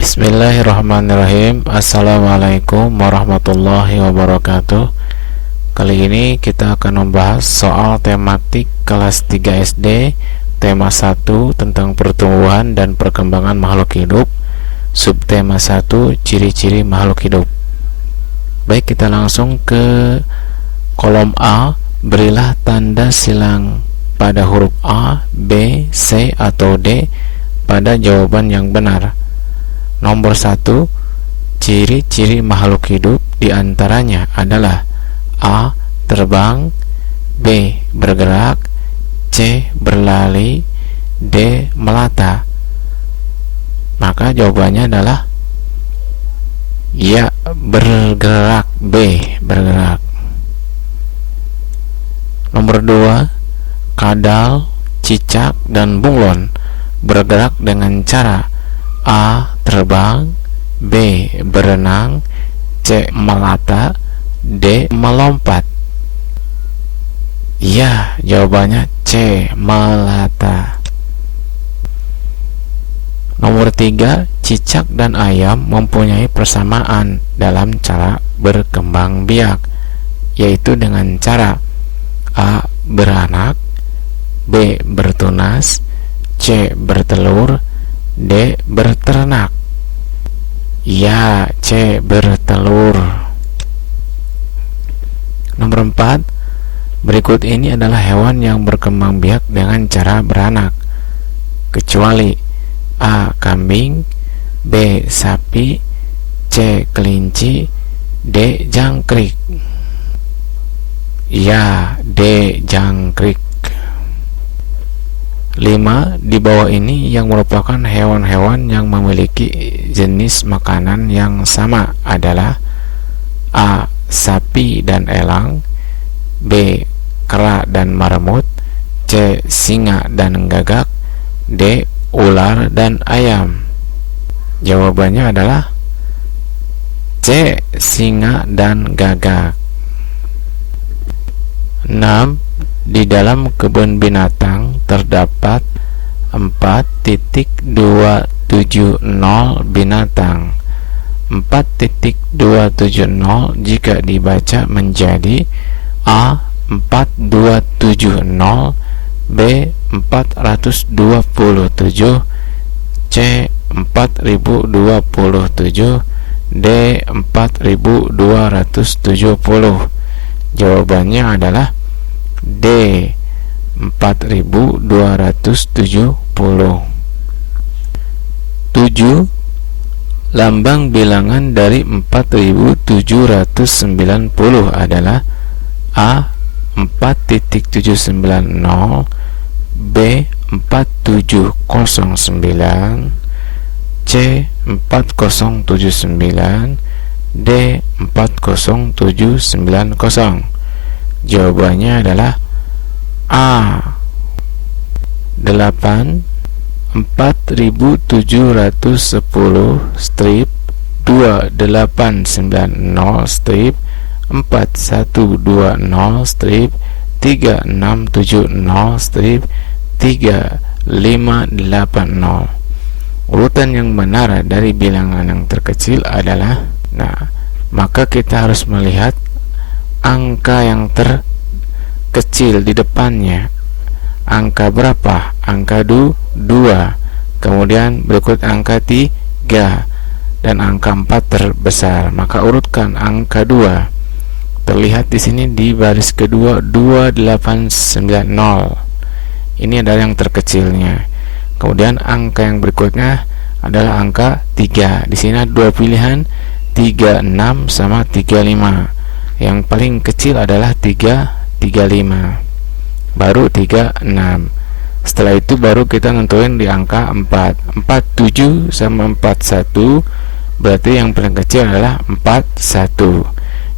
Bismillahirrahmanirrahim. Assalamualaikum warahmatullahi wabarakatuh. Kali ini kita akan membahas soal tematik kelas 3 SD, tema 1 tentang pertumbuhan dan perkembangan makhluk hidup, subtema 1 ciri-ciri makhluk hidup. Baik, kita langsung ke kolom A. Berilah tanda silang pada huruf A, B, C, atau D pada jawaban yang benar. Nomor 1, ciri-ciri makhluk hidup diantaranya adalah A. Terbang, B. Bergerak, C. Berlari, D. Melata. Maka jawabannya adalah ya, bergerak, B. Bergerak. Nomor 2, kadal, cicak, dan bunglon bergerak dengan cara A. Terbang, B. Berenang, C. Melata, D. Melompat. Ya, jawabannya C. Melata. Nomor 3, cicak dan ayam mempunyai persamaan dalam cara berkembang biak, yaitu dengan cara A. Beranak, B. Bertunas, C. Bertelur, D. Berternak. Ya, C. Bertelur. Nomor 4, berikut ini adalah hewan yang berkembang biak dengan cara beranak, kecuali A. Kambing, B. Sapi, C. Kelinci, D. Jangkrik. Ya, D. Jangkrik. 5. Di bawah ini yang merupakan hewan-hewan yang memiliki jenis makanan yang sama adalah A. Sapi dan elang, B. Kera dan marmut, C. Singa dan gagak, D. Ular dan ayam. Jawabannya adalah C. Singa dan gagak. 6. Di dalam kebun binatang terdapat 4.270 binatang. 4.270 jika dibaca menjadi A. 4270, B. 427, C. 4027, D. 4270. Jawabannya adalah D. 4270. 7. Lambang bilangan dari 4790 adalah A. 4.790, B. 4709, C. 4079, D. 40790. Jawabannya adalah A. 8. 4710 strip 2890 strip 4120 strip 3670 strip 3580. Urutan yang benar dari bilangan yang terkecil adalah, maka kita harus melihat angka yang terkecil di depannya. Angka berapa? Angka 2. Kemudian berikut angka 3 dan angka 4 terbesar. Maka urutkan angka 2. Terlihat di sini di baris kedua 2890. Ini adalah yang terkecilnya. Kemudian angka yang berikutnya adalah angka 3. Di sini ada dua pilihan, 36 sama 35. Yang paling kecil adalah 335. Baru 36. Setelah itu baru kita nentuin di angka 4. 47 sama 41, berarti yang paling kecil adalah 41.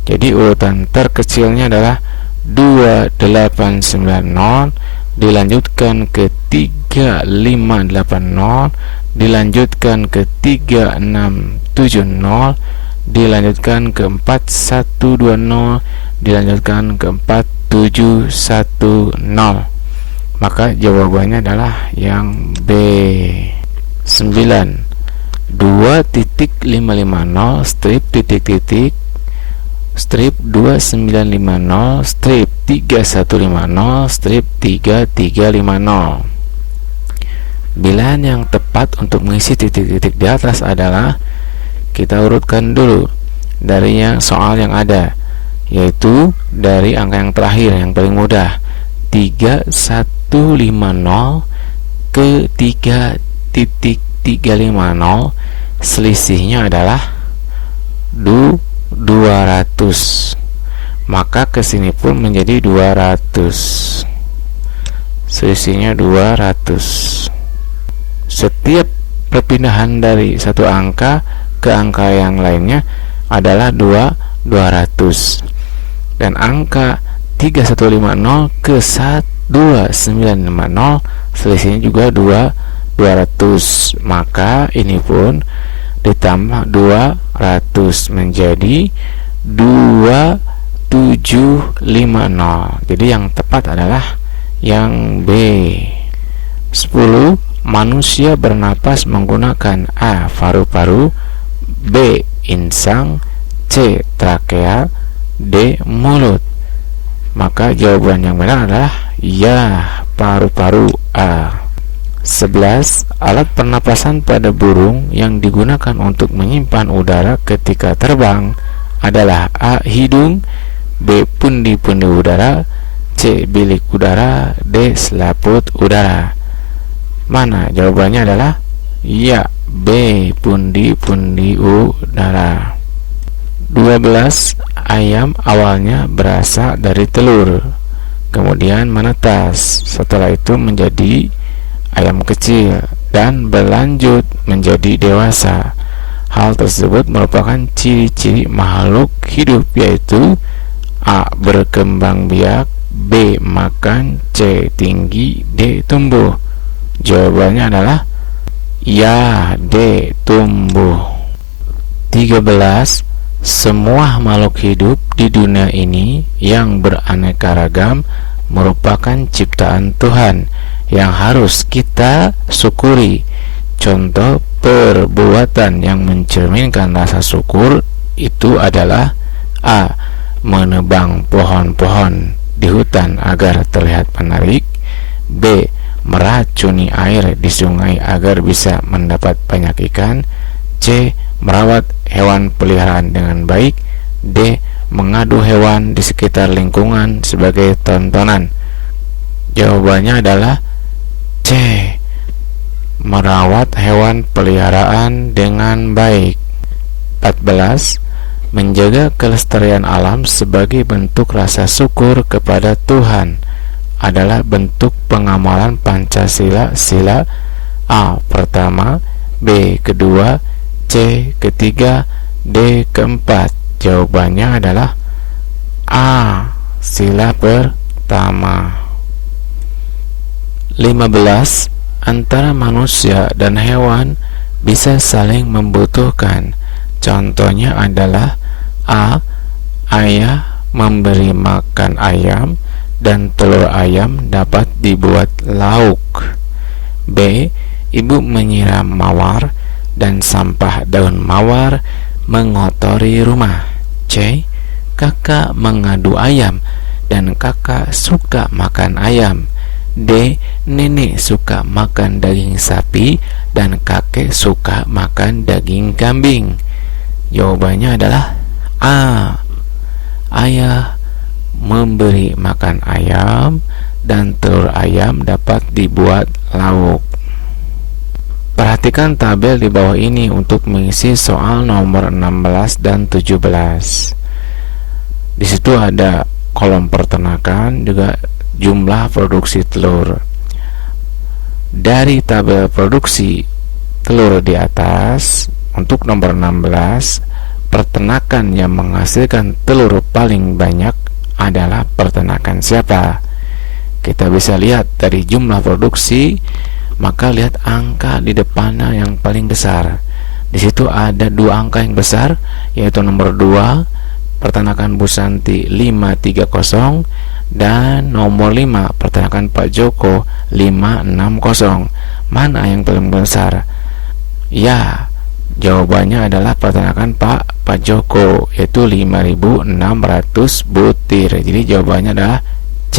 Jadi urutan terkecilnya adalah 2890, dilanjutkan ke 3580, dilanjutkan ke 3670, dilanjutkan ke 4120, dilanjutkan ke 4710. Maka jawabannya adalah yang B. 9. 2.550 strip titik-titik strip 2950 strip 3150 strip 3350. Bilangan yang tepat untuk mengisi titik-titik di atas adalah, kita urutkan dulu dari yang soal yang ada, yaitu dari angka yang terakhir yang paling mudah, 3150 ke 3.350, selisihnya adalah 200. Maka kesini pun menjadi 200, selisihnya 200. Setiap perpindahan dari satu angka ke angka yang lainnya adalah 200, dan angka 3150 ke 2950 selisihnya juga 200. Maka ini pun ditambah 200 menjadi 2750. Jadi yang tepat adalah yang B. 10. Manusia bernapas menggunakan A. paru-paru, B. insang, C. trakea, D. mulut. Maka jawaban yang benar adalah ya, paru-paru A. 11. Alat pernapasan pada burung yang digunakan untuk menyimpan udara ketika terbang adalah A. hidung, B. pundi-pundi udara, C. bilik udara, D. selaput udara. Mana jawabannya adalah ya, B. pundi-pundi udara. 12. Ayam awalnya berasal dari telur, kemudian menetas, setelah itu menjadi ayam kecil dan berlanjut menjadi dewasa. Hal tersebut merupakan ciri-ciri makhluk hidup, yaitu A. berkembang biak, B. makan, C. tinggi, D. tumbuh. Jawabannya adalah ya, D. tumbuh. 13. Semua makhluk hidup di dunia ini yang beraneka ragam merupakan ciptaan Tuhan yang harus kita syukuri. Contoh perbuatan yang mencerminkan rasa syukur itu adalah A. menebang pohon-pohon di hutan agar terlihat menarik, B. meracuni air di sungai agar bisa mendapat banyak ikan, C. merawat hewan peliharaan dengan baik, D. mengadu hewan di sekitar lingkungan sebagai tontonan. Jawabannya adalah C. merawat hewan peliharaan dengan baik. 14. Menjaga kelestarian alam sebagai bentuk rasa syukur kepada Tuhan adalah bentuk pengamalan Pancasila, sila A. pertama, B. kedua, C. ketiga, D. keempat. Jawabannya adalah A. sila pertama. 15. Antara manusia dan hewan bisa saling membutuhkan. Contohnya adalah A. ayah memberi makan ayam dan telur ayam dapat dibuat lauk, B. ibu menyiram mawar dan sampah daun mawar mengotori rumah, C. kakak mengadu ayam dan kakak suka makan ayam, D. nenek suka makan daging sapi dan kakek suka makan daging kambing. Jawabannya adalah A. ayah memberi makan ayam dan telur ayam dapat dibuat lauk. Perhatikan tabel di bawah ini untuk mengisi soal nomor 16 dan 17. Di situ ada kolom peternakan, juga jumlah produksi telur. Dari tabel produksi telur di atas, untuk nomor 16, peternakan yang menghasilkan telur paling banyak adalah peternakan siapa? Kita bisa lihat dari jumlah produksi, maka lihat angka di depannya yang paling besar. Di situ ada dua angka yang besar, yaitu nomor 2, peternakan Bu Santi 530, dan nomor 5, peternakan Pak Joko 560. Mana yang paling besar? Ya, Jawabannya adalah peternakan Pak Joko, yaitu 5.600 butir. Jadi jawabannya adalah C.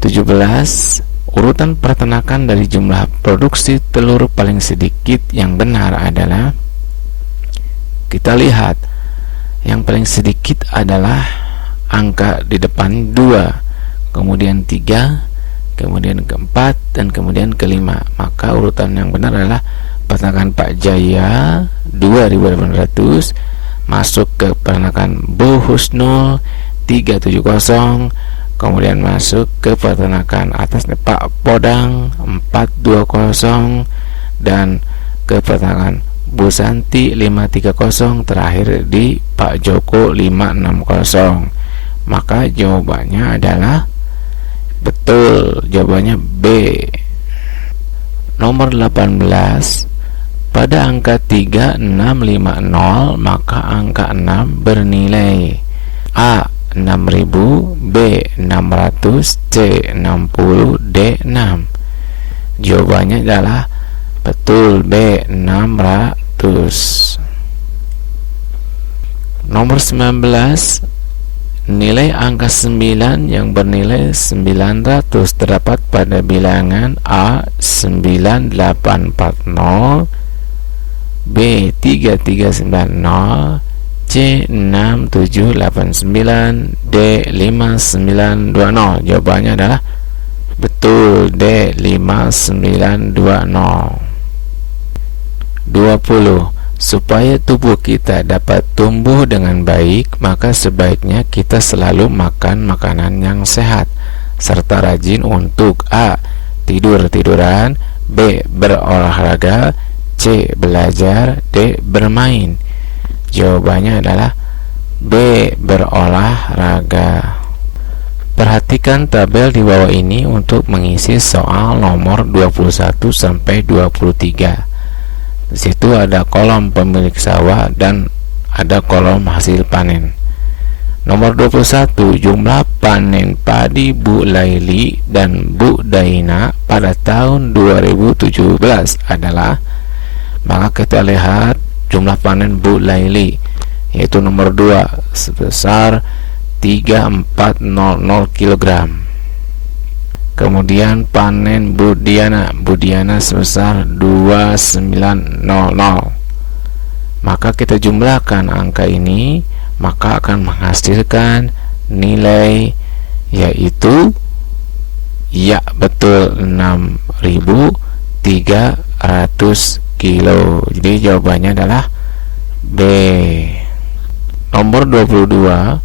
17. Urutan peternakan dari jumlah produksi telur paling sedikit yang benar adalah, kita lihat yang paling sedikit adalah angka di depan 2, kemudian 3, kemudian keempat, dan kemudian kelima. Maka urutan yang benar adalah peternakan Pak Jaya 2.800, masuk ke peternakan Bu Husnul 370, kemudian masuk ke peternakan atasnya Pak Podang 420, dan ke peternakan Bu Santi 530, terakhir di Pak Joko 560. Maka jawabannya adalah betul, jawabannya B. Nomor 18. Pada angka 3650, maka angka 6 bernilai A. 6.000, B. 600, C. 60, D. 6. Jawabannya adalah betul, B. 600. Nomor 19. Nilai angka 9 yang bernilai 900 terdapat pada bilangan A. 9840, B. 3390, C. 6789, D. 5920. Jawabannya adalah betul, D. 5920. 20. Supaya tubuh kita dapat tumbuh dengan baik, maka sebaiknya kita selalu makan makanan yang sehat, serta rajin untuk A. tidur-tiduran, B. berolahraga, C. belajar, D. bermain. Jawabannya adalah B. berolahraga. Perhatikan tabel di bawah ini untuk mengisi soal nomor 21 sampai 23. Di situ ada kolom pemilik sawah dan ada kolom hasil panen. Nomor 21, jumlah panen padi Bu Laili dan Bu Daina pada tahun 2017 adalah, maka kita lihat jumlah panen Bu Laili, yaitu nomor 2 sebesar 3400 kg. Kemudian panen Bu Diana sebesar 2900. Maka kita jumlahkan angka ini, maka akan menghasilkan nilai, yaitu ya betul 6.300 kilo. Jadi jawabannya adalah B. Nomor 22,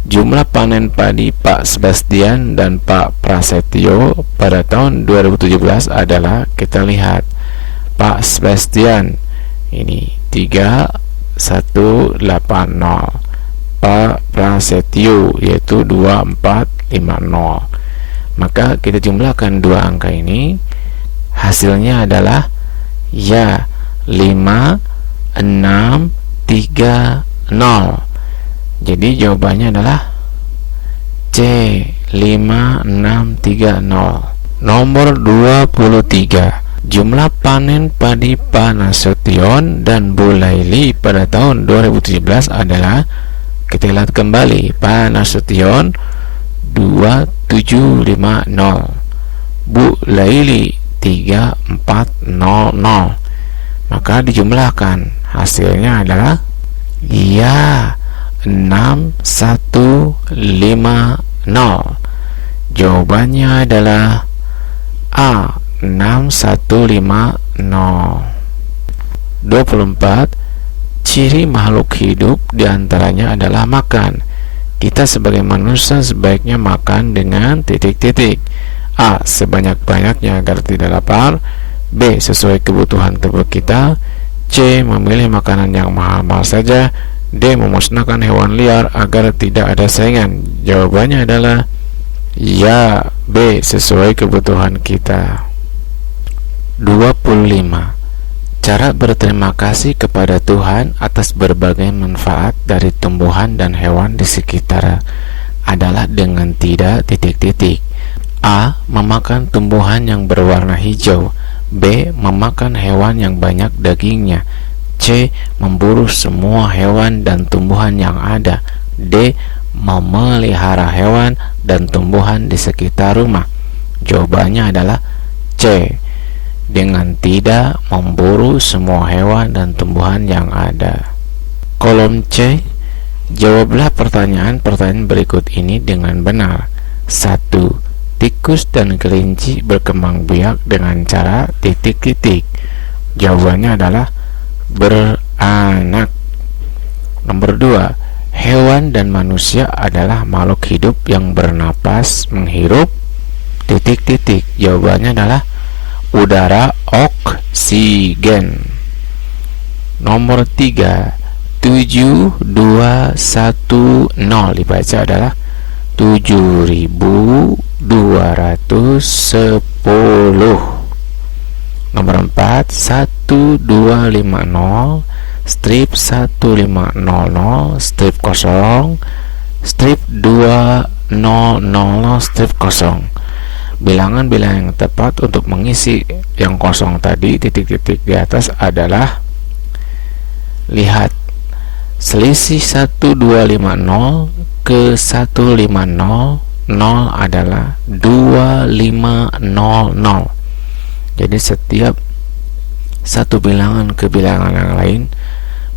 jumlah panen padi Pak Sebastian dan Pak Prasetyo pada tahun 2017 adalah, kita lihat Pak Sebastian ini 3180, Pak Prasetyo yaitu 2450. Maka kita jumlahkan dua angka ini, hasilnya adalah ya 5630. Jadi jawabannya adalah C. 5630. Nomor 23, jumlah panen padi Pak Nasution dan Bu Laili pada tahun 2017 adalah, kita lihat kembali, Pak Nasution 2750, Bu Laili 3400. Maka dijumlahkan, hasilnya adalah ya 6150. Jawabannya adalah A. 6150. 24. Ciri makhluk hidup diantaranya adalah makan. Kita sebagai manusia sebaiknya makan dengan titik-titik. A. sebanyak-banyaknya agar tidak lapar, B. sesuai kebutuhan tubuh kita, C. memilih makanan yang mahal-mahal saja, D. memusnahkan hewan liar agar tidak ada saingan. Jawabannya adalah ya B. sesuai kebutuhan kita. 25. Cara berterima kasih kepada Tuhan atas berbagai manfaat dari tumbuhan dan hewan di sekitar adalah dengan tidak titik-titik. A. memakan tumbuhan yang berwarna hijau, B. Memakan hewan yang banyak dagingnya. C. Memburu semua hewan dan tumbuhan yang ada. D. Memelihara hewan dan tumbuhan di sekitar rumah. Jawabannya adalah C. Dengan tidak memburu semua hewan dan tumbuhan yang ada. Kolom C, jawablah pertanyaan-pertanyaan berikut ini dengan benar. 1. Tikus dan kelinci berkembang biak dengan cara titik-titik. Jawabannya adalah beranak. Nomor 2. Hewan dan manusia adalah makhluk hidup yang bernapas, menghirup titik-titik. Jawabannya adalah udara, oksigen. Nomor 3. 7210 dibaca adalah 7210. Nomor 4. 1250 strip 1500 strip kosong strip 2000 strip kosong. Bilangan-bilangan yang tepat untuk mengisi yang kosong tadi, titik-titik di atas adalah, lihat, selisih 1250 ke 150, 0 adalah 2500. Jadi setiap satu bilangan ke bilangan yang lain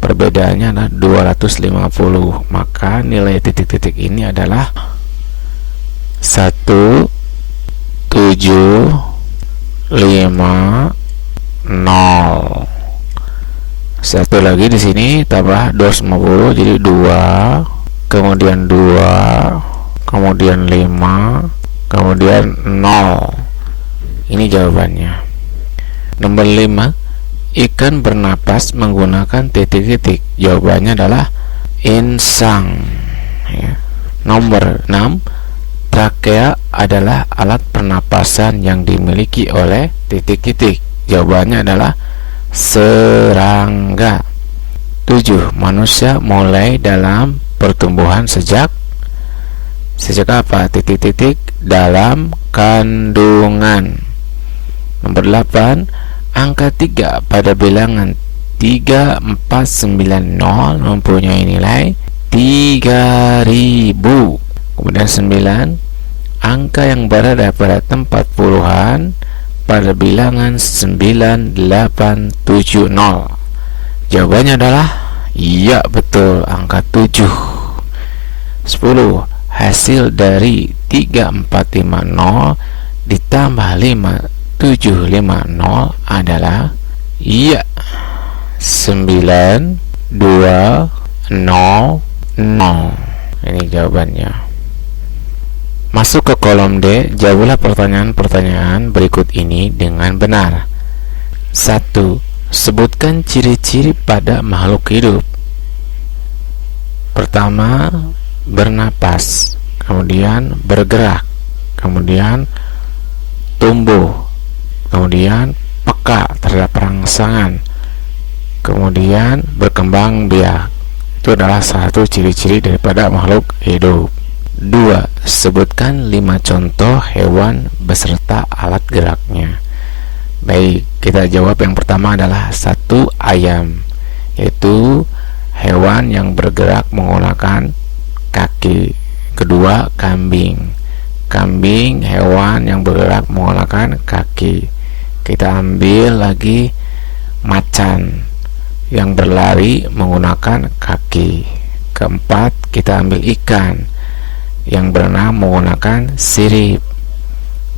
perbedaannya adalah 250. Maka nilai titik-titik ini adalah 1750. Satu lagi di sini tambah 250 jadi 2, kemudian 2, kemudian 5, kemudian 0. Ini jawabannya. Nomor 5. Ikan bernapas menggunakan titik-titik. Jawabannya adalah insang, ya. Nomor 6. Trakea adalah alat pernapasan yang dimiliki oleh titik-titik. Jawabannya adalah serangga. 7. Manusia mulai dalam pertumbuhan sejak apa? Titik-titik dalam kandungan. Nomor 8. Angka 3 pada bilangan 3490 mempunyai nilai 3000. Kemudian 9. Angka yang berada pada tempat puluhan pada bilangan 9870. Jawabannya adalah iya, betul, angka 7. 10. Hasil dari 3450 ditambah 5750 adalah iya 9200. Ini jawabannya. Masuk ke kolom D, jawablah pertanyaan-pertanyaan berikut ini dengan benar. 1. Sebutkan ciri-ciri pada makhluk hidup. Pertama, bernapas, kemudian bergerak, kemudian tumbuh, kemudian peka terhadap rangsangan, kemudian berkembang biak. Itu adalah satu ciri-ciri daripada makhluk hidup. 2. Sebutkan 5 contoh hewan beserta alat geraknya. Baik, kita jawab yang pertama adalah 1. Ayam, yaitu hewan yang bergerak menggunakan kaki. Kedua, kambing. Kambing hewan yang bergerak menggunakan kaki. Kita ambil lagi macan yang berlari menggunakan kaki. Keempat, kita ambil ikan yang berenang menggunakan sirip.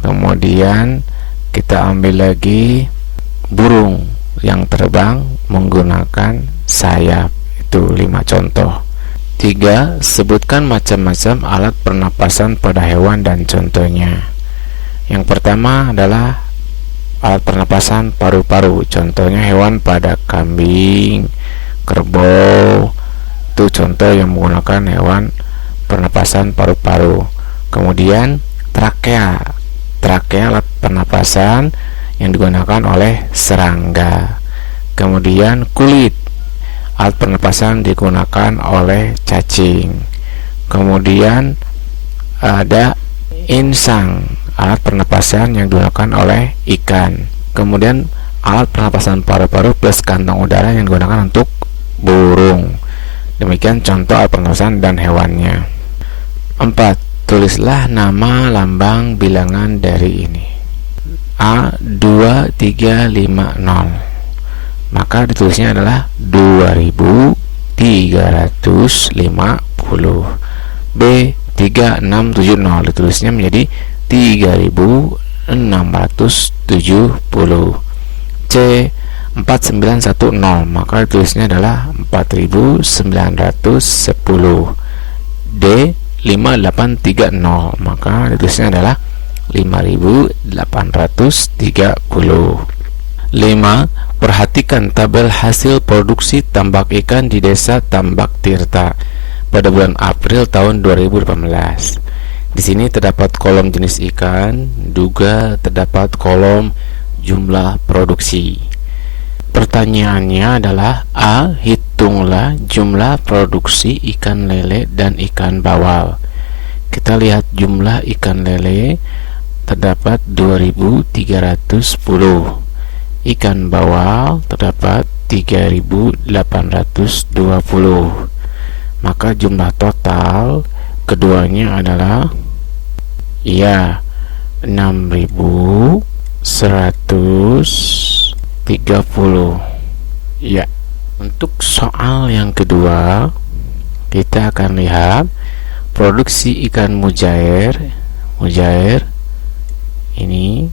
Kemudian kita ambil lagi burung yang terbang menggunakan sayap. Itu 5 contoh. 3. Sebutkan macam-macam alat pernapasan pada hewan dan contohnya. Yang pertama adalah alat pernapasan paru-paru. Contohnya hewan pada kambing, kerbau. Itu contoh yang menggunakan hewan pernapasan paru-paru. Kemudian trakea. Trakea alat pernapasan yang digunakan oleh serangga. Kemudian kulit, alat pernapasan digunakan oleh cacing. Kemudian ada insang, alat pernapasan yang digunakan oleh ikan. kemudian alat pernapasan paru-paru plus kantong udara yang digunakan untuk burung. Demikian contoh alat pernapasan dan hewannya. 4. Tulislah nama lambang bilangan dari ini. A 2350, maka ditulisnya adalah 2350. B 3670, ditulisnya menjadi 3670. C 4910, maka ditulisnya adalah 4910. D 5830, maka ditulisnya adalah 5830. 5. Perhatikan tabel hasil produksi tambak ikan di Desa Tambak Tirta pada bulan April tahun 2018. Di sini terdapat kolom jenis ikan, juga terdapat kolom jumlah produksi. Pertanyaannya adalah A. Hitunglah jumlah produksi ikan lele dan ikan bawal. Kita lihat jumlah ikan lele terdapat 2310. Ikan bawal terdapat 3820. Maka jumlah total keduanya adalah 6130. Ya. Untuk soal yang kedua, kita akan lihat produksi ikan mujair ini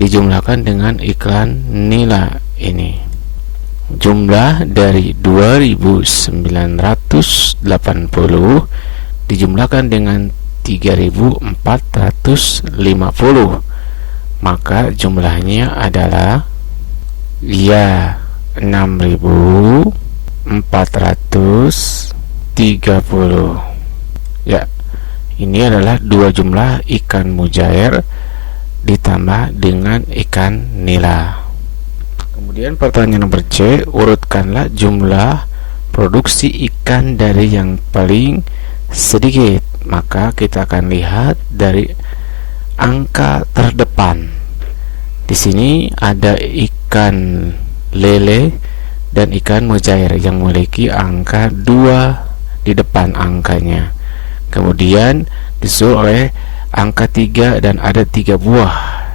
dijumlahkan dengan iklan nila ini. Jumlah dari 2980 dijumlahkan dengan 3450, maka jumlahnya adalah 6430. Ya, ini adalah dua jumlah ikan mujair ditambah dengan ikan nila. Kemudian pertanyaan nomor C, urutkanlah jumlah produksi ikan dari yang paling sedikit. Maka kita akan lihat dari angka terdepan. Di sini ada ikan lele dan ikan mujair yang memiliki angka 2 di depan angkanya. Kemudian disusul oleh angka 3 dan ada 3 buah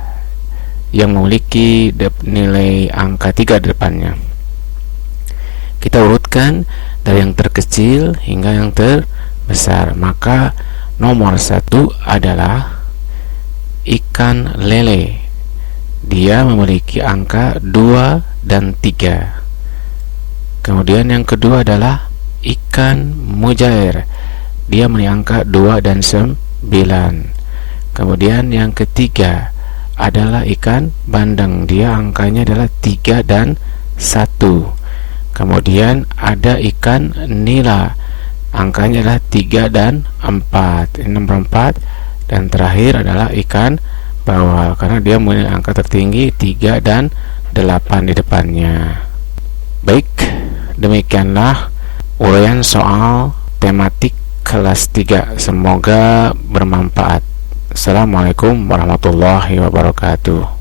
yang memiliki nilai angka 3 di depannya. Kita urutkan dari yang terkecil hingga yang terbesar. Maka nomor 1 adalah ikan lele. Dia memiliki angka 2 dan 3. Kemudian yang kedua adalah ikan mujair. Dia memiliki angka 2 dan 9. Kemudian yang ketiga adalah ikan bandeng. Dia angkanya adalah 3 dan 1. Kemudian ada ikan nila. Angkanya adalah 3 dan 4. Ini nomor 4. Dan terakhir adalah ikan bawal, karena dia memiliki angka tertinggi 3 dan 8 di depannya. Baik, demikianlah uraian soal tematik kelas 3. Semoga bermanfaat. Assalamualaikum warahmatullahi wabarakatuh.